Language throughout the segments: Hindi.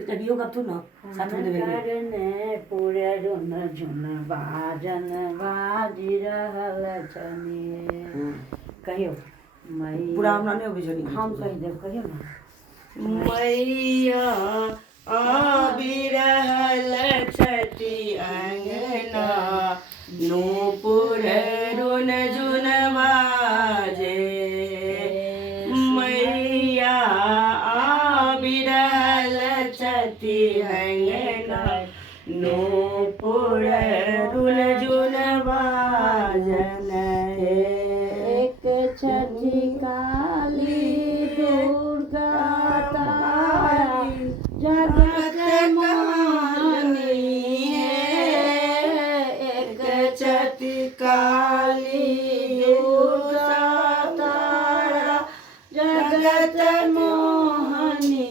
योग अब तू ना साथ में देवे करने पूरे रुन झुन बाजन बाजी रहल छनी कहियो मैया पूरा हमरा नहीं होबे जनी हम कह देब कहियो ना मैया आबि रहल छठी अंगना नूपुर रुन झुन बाजे मैया आबि रहल छठी अंगना नूपुर रुन झुन बाजन एक छठी काली दुर्गा तारा जगत मोहिनी एक छठी काली दुर्गा तारा जगत मोहनी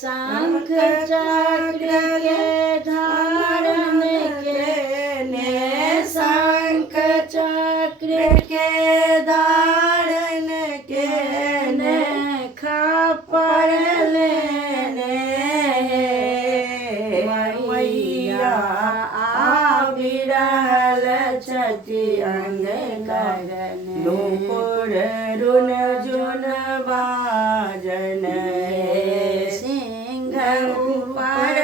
शंख चक्र के धारण के ने शंख चक्र के धारण के ने खपर लेने मैया आबि रहल छठी अंगना नूपुर रुन झुन बाजन सिंह ऊपर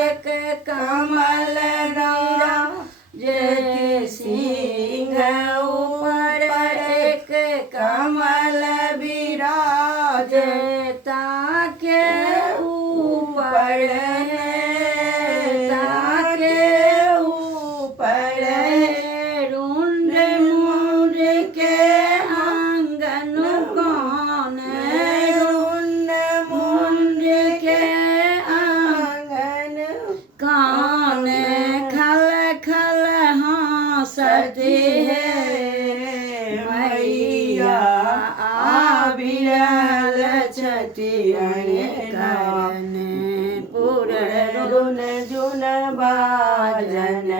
एक कमल जे सिंह ऊपर एक कमल विराज ताके ऊपर ताके ऊपर रुंड मुंड के आंगन कौन रुन मुंड के आंगन कान खल खल हंसती है मैया आबि रहल छठी अंगना रुन झुन बाजन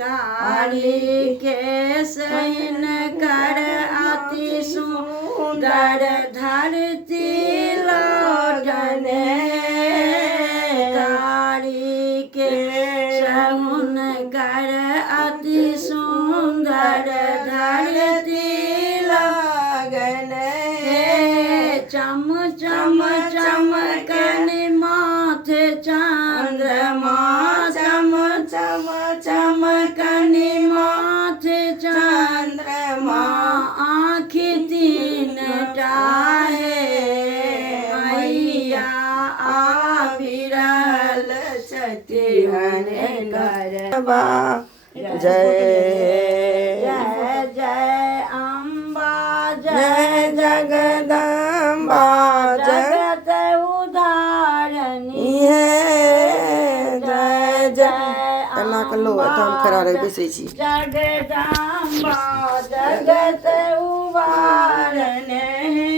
काली के सैन कर अति सुंदर धरती लौटन काली के सहुन कर अति सुंदर धरती लगन चम चम चमकन माथे चंद्रमा चम चम चमकन माथे चंद्रमा आँखि तीन टाहे मैया आबि रहल छठी अंगना जय जय जय अम्बा जय जगदम्बा जगत उदारणी जय जय तना कलो हम खड़ा रह बैसे छी जगदम्बा जगत उदारणी